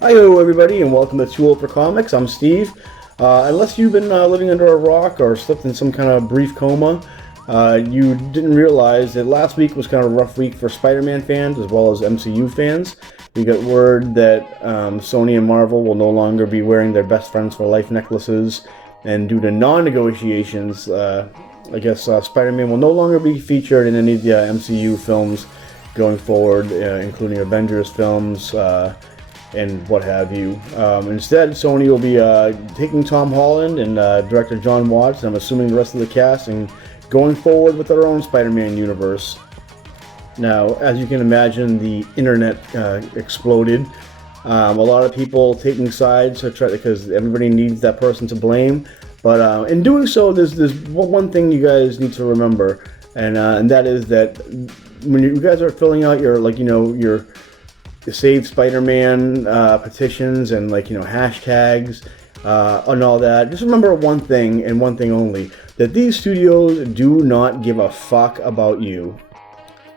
Hi-ho, everybody, and welcome to Too Old for Comics. I'm Steve. Unless you've been living under a rock or slipped in some kind of brief coma, you didn't realize that last week was kind of a rough week for Spider-Man fans as well as MCU fans. We got word that Sony and Marvel will no longer be wearing their best friends for life necklaces, and due to non-negotiations, I guess Spider-Man will no longer be featured in any of the MCU films going forward, including Avengers films, and what have you. Instead, Sony will be taking Tom Holland and director John Watts, and I'm assuming the rest of the cast, and going forward with their own Spider-Man universe. Now, as you can imagine, the internet exploded. A lot of people taking sides because everybody needs that person to blame. But in doing so, there's one thing you guys need to remember, and that is that when you guys are filling out your your Save Spider-Man petitions and hashtags and all that, just remember one thing and one thing only: that these studios do not give a fuck about you.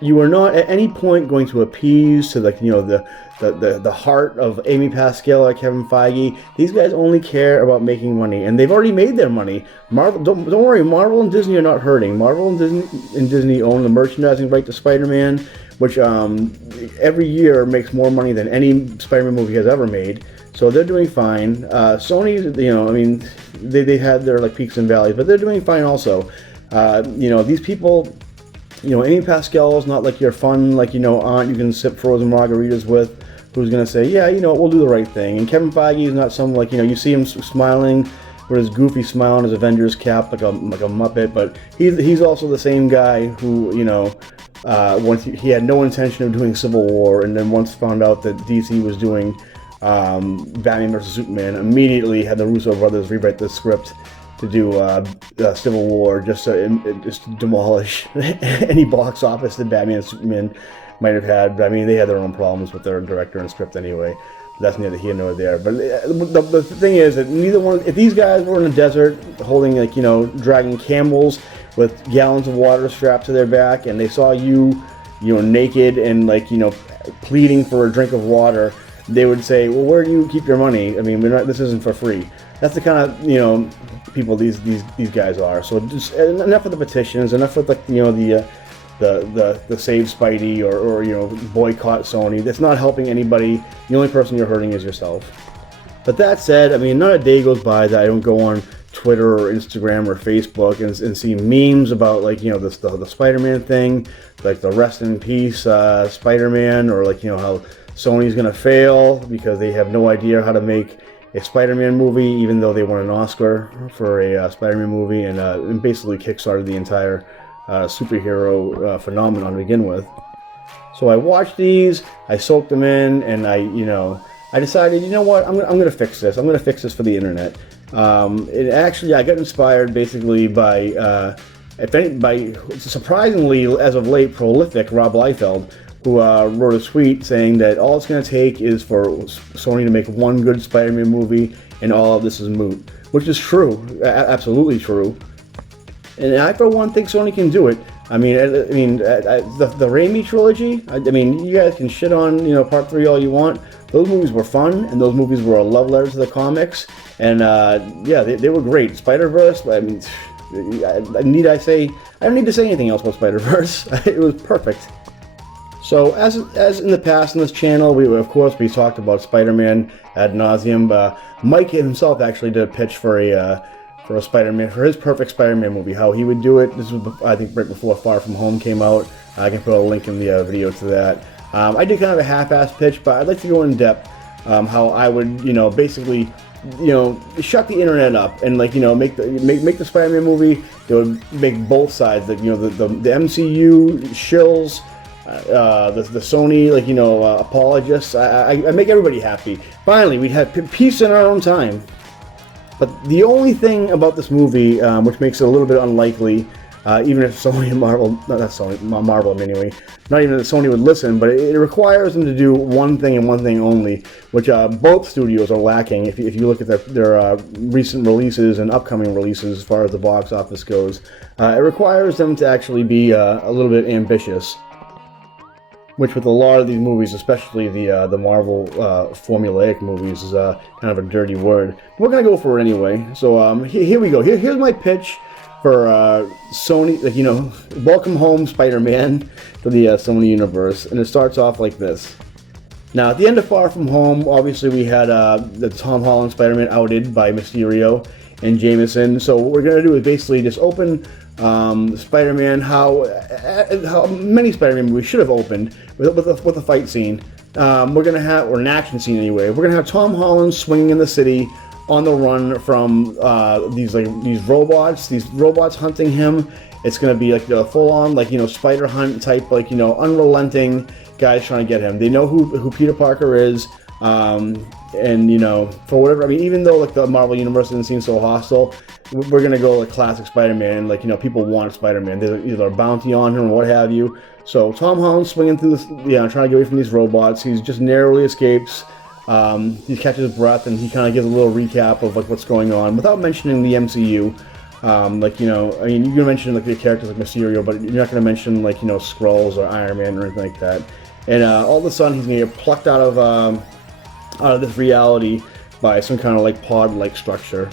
You are not at any point going to appease to the heart of Amy Pascal or Kevin Feige. These guys only care about making money, and they've already made their money. Marvel, don't worry, Marvel and Disney are not hurting. Marvel and Disney own the merchandising right to Spider-Man, which every year makes more money than any Spider-Man movie has ever made. So they're doing fine. Sony, they had their peaks and valleys, but they're doing fine also. These people. Amy Pascal's not like your fun, aunt you can sip frozen margaritas with, who's going to say, yeah, we'll do the right thing. And Kevin Feige is not some, you see him smiling with his goofy smile on his Avengers cap, like a Muppet, but he's also the same guy who, once he had no intention of doing Civil War, and then once found out that DC was doing Batman vs. Superman, immediately had the Russo brothers rewrite the script to do Civil War, just to demolish any box office that Batman and Superman might have had. But I mean, they had their own problems with their director and script anyway. That's neither here nor there. But the thing is that neither one. If these guys were in the desert holding dragging camels with gallons of water strapped to their back, and they saw you, naked and pleading for a drink of water, they would say, well, where do you keep your money? I mean, this isn't for free. That's the kind of people these guys are. So just enough of the petitions, enough with the Save Spidey or boycott Sony. That's not helping anybody. The only person you're hurting is yourself. But that said, I mean, not a day goes by that I don't go on Twitter or Instagram or Facebook and see memes about the Spider-Man thing, like the rest in peace Spider-Man, or how Sony's gonna fail because they have no idea how to make a Spider-Man movie, even though they won an Oscar for a Spider-Man movie, and basically kickstarted the entire superhero phenomenon to begin with. So I watched these, I soaked them in, and I decided, what, I'm gonna fix this. I'm gonna fix this for the internet. I got inspired basically by surprisingly, as of late, prolific Rob Liefeld, who wrote a tweet saying that all it's going to take is for Sony to make one good Spider-Man movie, and all of this is moot. Which is true, absolutely true. And I, for one, think Sony can do it. I mean, the Raimi trilogy. I mean, you guys can shit on Part 3 all you want. Those movies were fun, and those movies were a love letter to the comics. And yeah, they were great. Spider-Verse. I mean, I don't need to say anything else about Spider-Verse. It was perfect. So, as in the past in this channel, we talked about Spider-Man ad nauseum. Mike himself actually did a pitch for a Spider-Man, for his perfect Spider-Man movie, how he would do it. This was, I think, right before Far From Home came out. I can put a link in the video to that. I did kind of a half-assed pitch, but I'd like to go in depth how I would, basically, shut the internet up and make the Spider-Man movie. It would make both sides, the MCU shills. The Sony, apologists. I make everybody happy. Finally, we'd have peace in our own time. But the only thing about this movie, which makes it a little bit unlikely, even if Sony and Marvel, Marvel anyway, not even that Sony would listen, but it requires them to do one thing and one thing only, which both studios are lacking. If you look at their recent releases and upcoming releases as far as the box office goes, it requires them to actually be a little bit ambitious. which with a lot of these movies, especially the Marvel formulaic movies, is kind of a dirty word. We're gonna go for it anyway. So here we go. Here's my pitch for Sony. Like, you know, welcome home, Spider-Man, to the Sony universe, and it starts off like this. Now, at the end of Far From Home, obviously we had the Tom Holland Spider-Man outed by Mysterio and Jameson. So what we're gonna do is basically just open Spider-Man how many Spider-Man movies should have opened with a fight scene. We're gonna have, or an action scene anyway. We're gonna have Tom Holland swinging in the city on the run from these robots hunting him. It's gonna be like the full-on, like, you know, spider hunt type, like, you know, unrelenting guys trying to get him. They know who Peter Parker is, and, you know, for whatever, I mean, even though like the Marvel universe doesn't seem so hostile, we're gonna go like classic Spider-Man. Like, you know, people want Spider-Man. There's either a bounty on him or what have you. So Tom Holland swinging through this, you know, trying to get away from these robots. He just narrowly escapes. He catches his breath and he kind of gives a little recap of like what's going on without mentioning the MCU. Like, you know, I mean, you're gonna mention like the characters like Mysterio, but you're not gonna mention, like, you know, Skrulls or Iron Man or anything like that. And all of a sudden, he's gonna get plucked out of this reality by some kind of like pod-like structure.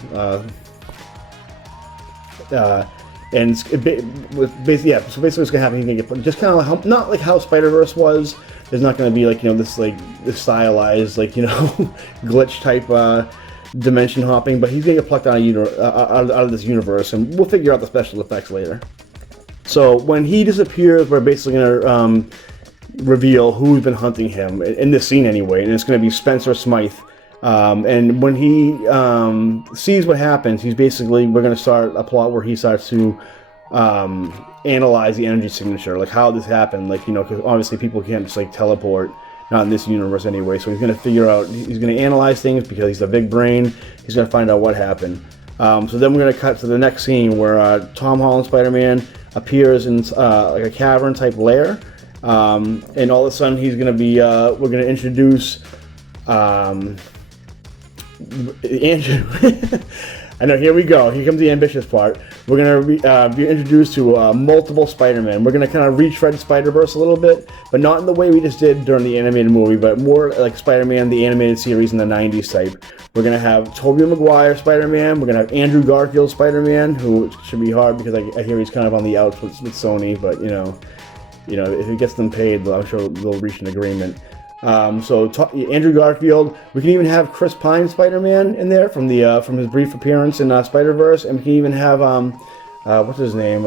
And basically, yeah. So basically, what's gonna happen? He's gonna get just kind of not like how Spider-Verse was. There's not gonna be like, you know, this stylized, like, you know, glitch type dimension hopping, but he's gonna get plucked out of this universe, and we'll figure out the special effects later. So when he disappears, we're basically gonna reveal who's been hunting him in this scene anyway, and it's gonna be Spencer Smythe. And when he sees what happens, we're gonna start a plot where he starts to analyze the energy signature, like how this happened, like, you know, because obviously people can't just like teleport. Not in this universe anyway, so he's going to figure out, he's going to analyze things because he's a big brain. He's going to find out what happened. So then we're going to cut to the next scene where Tom Holland Spider-Man appears in like a cavern type lair, and all of a sudden he's going to be, we're going to introduce Andrew. I know, here we go. Here comes the ambitious part. We're going to be introduced to multiple Spider-Man. We're going to kind of retread Spider-Verse a little bit, but not in the way we just did during the animated movie, but more like Spider-Man, the animated series in the 90s type. We're going to have Tobey Maguire Spider-Man. We're going to have Andrew Garfield Spider-Man, who should be hard because I hear he's kind of on the outs with Sony, but, you know, if it gets them paid, I'm sure they'll reach an agreement. So Andrew Garfield. We can even have Chris Pine Spider-Man in there from his brief appearance in Spider-Verse, and we can even have what's his name,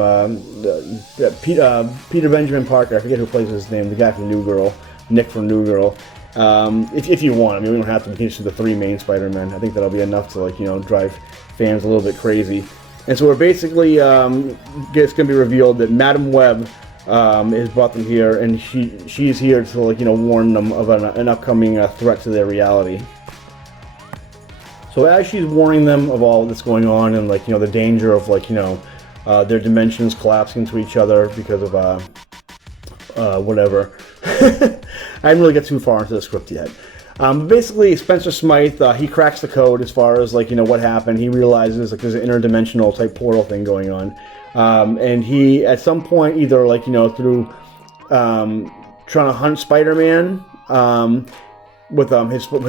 Peter Benjamin Parker. I forget who plays his name. The guy from New Girl, Nick from New Girl. If you want, I mean, we don't have to. We can just do the 3 main Spider-Men. I think that'll be enough to, like, you know, drive fans a little bit crazy. And so we're basically it's going to be revealed that Madam Web has brought them here, and she's here to, like, you know, warn them of an upcoming threat to their reality. So as she's warning them of all that's going on, and, like, you know, the danger of, like, you know, their dimensions collapsing to each other because of whatever. I didn't really get too far into the script yet. Basically, Spencer Smythe, he cracks the code as far as, like, you know, what happened. He realizes, like, there's an interdimensional type portal thing going on. And he, at some point, either, like, you know, through trying to hunt Spider-Man with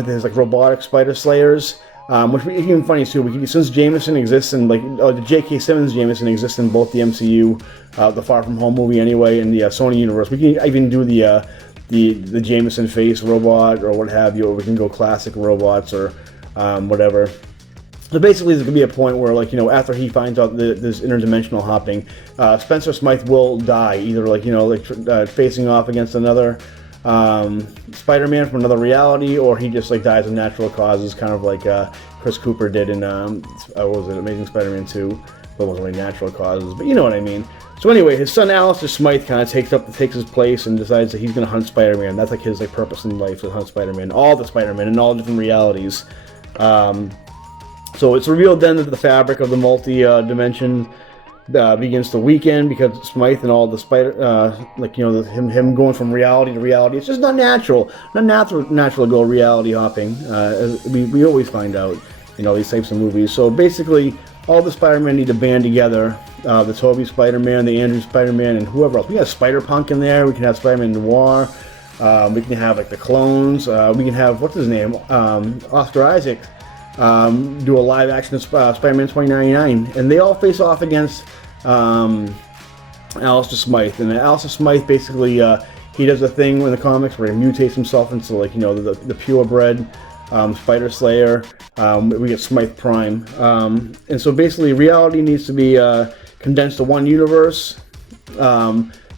his like robotic spider slayers, which is even funny too. Since Jameson exists in, like, the J.K. Simmons Jameson exists in both the MCU, the Far From Home movie anyway, and the Sony universe. We can even do the Jameson face robot or what have you, or we can go classic robots or whatever. So basically, there's going to be a point where, like, you know, after he finds out this interdimensional hopping, Spencer Smythe will die, either, like, you know, like facing off against another Spider-Man from another reality, or he just, like, dies of natural causes, kind of like Chris Cooper did in what was it, Amazing Spider-Man 2. But it wasn't really natural causes, but you know what I mean. So anyway, his son Alistair Smythe kind of takes his place and decides that he's going to hunt Spider-Man. That's like his, like, purpose in life, to hunt Spider-Man, all the Spider-Man in all different realities. So it's revealed then that the fabric of the multi-dimension begins to weaken because Smythe and all the like, you know, him going from reality to reality. It's just not natural. Not natural to go reality hopping, as we always find out, you know, these types of movies. So basically, all the Spider-Man need to band together. The Tobey Spider-Man, the Andrew Spider-Man, and whoever else. We have Spider-Punk in there. We can have Spider-Man Noir. We can have like the clones. We can have, what's his name, Oscar Isaac, do a live action Spider-Man 2099, and they all face off against Alistair Smythe. And Alistair Smythe basically he does a thing in the comics where he mutates himself into, like, you know, the purebred Spider Slayer. We get Smythe Prime, and so basically reality needs to be condensed to one universe.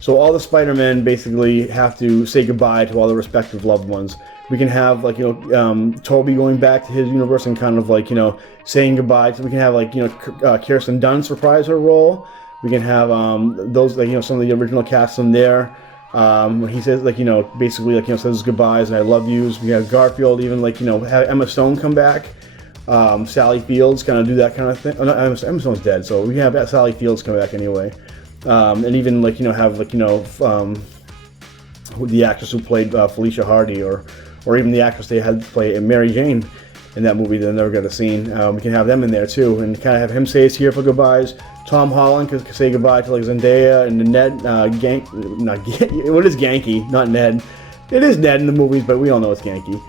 So all the Spider-Men basically have to say goodbye to all their respective loved ones. We can have, like, you know, Toby going back to his universe and kind of, like, you know, saying goodbye. So we can have, like, you know, Kirsten Dunst reprise her role. We can have those, like, you know, some of the original cast in there. When he says, like, you know, basically, like, you know, says goodbyes and I love yous. We have Garfield even, like, you know, have Emma Stone come back. Sally Fields kind of do that kind of thing. Oh, no, Emma Stone's dead, so we have Sally Fields come back anyway. And even, like, you know, have, like, you know, the actress who played Felicia Hardy, or even the actress they had play Mary Jane in that movie that I never got to see. We can have them in there too, and kind of have him say his here for goodbyes. Tom Holland could say goodbye to, like, Zendaya and Ned. What is Genki? Not Ned. It is Ned in the movies, but we all know it's Genki.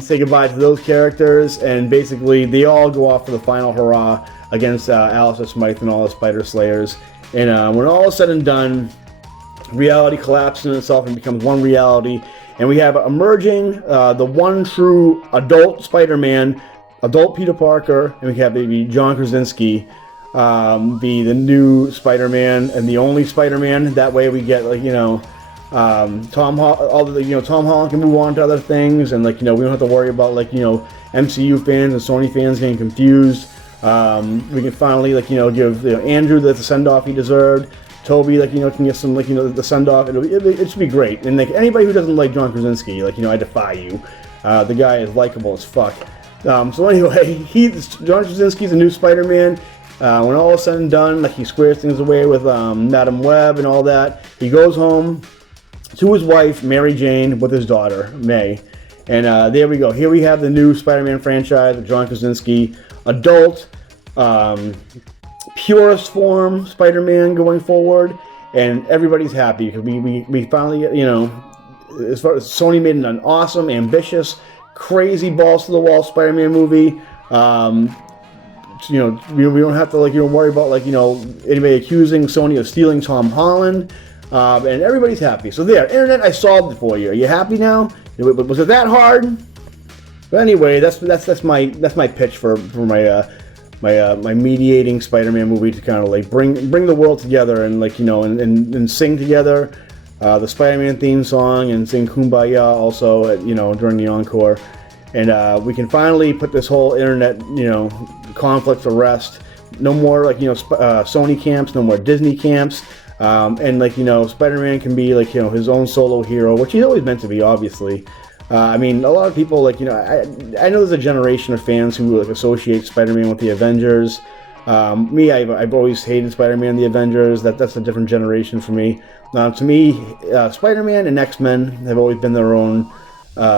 Say goodbye to those characters, and basically they all go off for the final hurrah against Alistair Smythe and all the Spider Slayers. And when all is said and done, reality collapses in itself and becomes one reality. And we have emerging the one true adult Spider-Man, adult Peter Parker, and we have maybe John Krasinski be the new Spider-Man and the only Spider-Man. That way we get, like, you know, Tom Holland can move on to other things, and, like, you know, we don't have to worry about, like, you know, MCU fans and Sony fans getting confused. We can finally, like, you know, give, you know, Andrew the send-off he deserved. Toby, like, you know, can get some, like, you know, the send-off. It should be great. And, like, anybody who doesn't like John Krasinski, like, you know, I defy you. The guy is likable as fuck. So anyway, John Krasinski's a new Spider-Man. When all is said and done, like, he squares things away with Madam Web and all that. He goes home to his wife, Mary Jane, with his daughter, May. And there we go. Here we have the new Spider-Man franchise with John Krasinski, adult, purest form Spider-Man going forward, and everybody's happy because we finally, you know, as far as Sony made an awesome, ambitious, crazy balls to the wall Spider-Man movie. You know, we don't have to, like, you know, worry about, like, you know, anybody accusing Sony of stealing Tom Holland, and everybody's happy. So there, internet, I solved it for you. Are you happy now? Was it that hard? But anyway, that's my pitch for my mediating Spider-Man movie to kind of, like, bring the world together and, like, you know, and sing together the Spider-Man theme song and sing Kumbaya also at, you know, during the encore, and we can finally put this whole internet, you know, conflict to rest. No more, like, you know, Sony camps, no more Disney camps, and, like, you know, Spider-Man can be, like, you know, his own solo hero, which he's always meant to be, obviously. I mean, a lot of people, like, you know, I know there's a generation of fans who, like, associate Spider-Man with the Avengers. Me, I've always hated Spider-Man and the Avengers. That's a different generation for me. To me, Spider-Man and X-Men have always been their own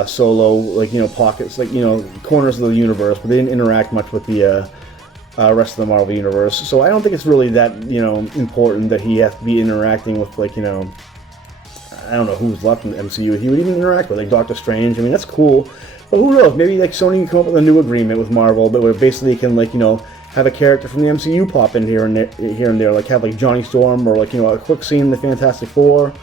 solo, like, you know, pockets, like, you know, corners of the universe, but they didn't interact much with the rest of the Marvel universe. So I don't think it's really that, you know, important that he has to be interacting with, like, you know, I don't know who's left in the MCU he would even interact with, like Doctor Strange. I mean, that's cool, but who knows? Maybe, like, Sony can come up with a new agreement with Marvel, but where basically can, like, you know, have a character from the MCU pop in here and there, like have, like, Johnny Storm, or, like, you know, a quick scene in the Fantastic Four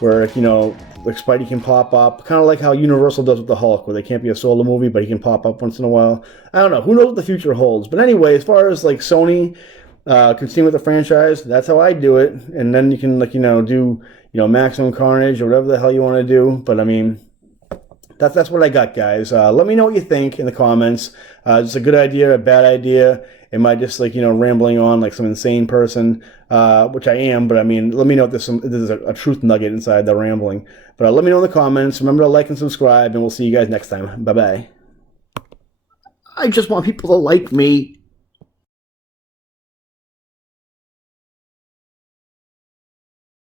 where, like, you know, like, Spidey can pop up, kind of like how Universal does with the Hulk, where they can't be a solo movie, but he can pop up once in a while. I don't know. Who knows what the future holds? But anyway, as far as, like, Sony continue with the franchise, that's how I do it. And then you can, like, you know, do, you know, Maximum Carnage or whatever the hell you want to do. But I mean, that's what I got, guys. Let me know what you think in the comments. Is it a good idea, a bad idea? Am I just, like, you know, rambling on like some insane person? Which I am, but I mean, let me know if there's a truth nugget inside the rambling. But let me know in the comments. Remember to like and subscribe, and we'll see you guys next time. Bye-bye. I just want people to like me.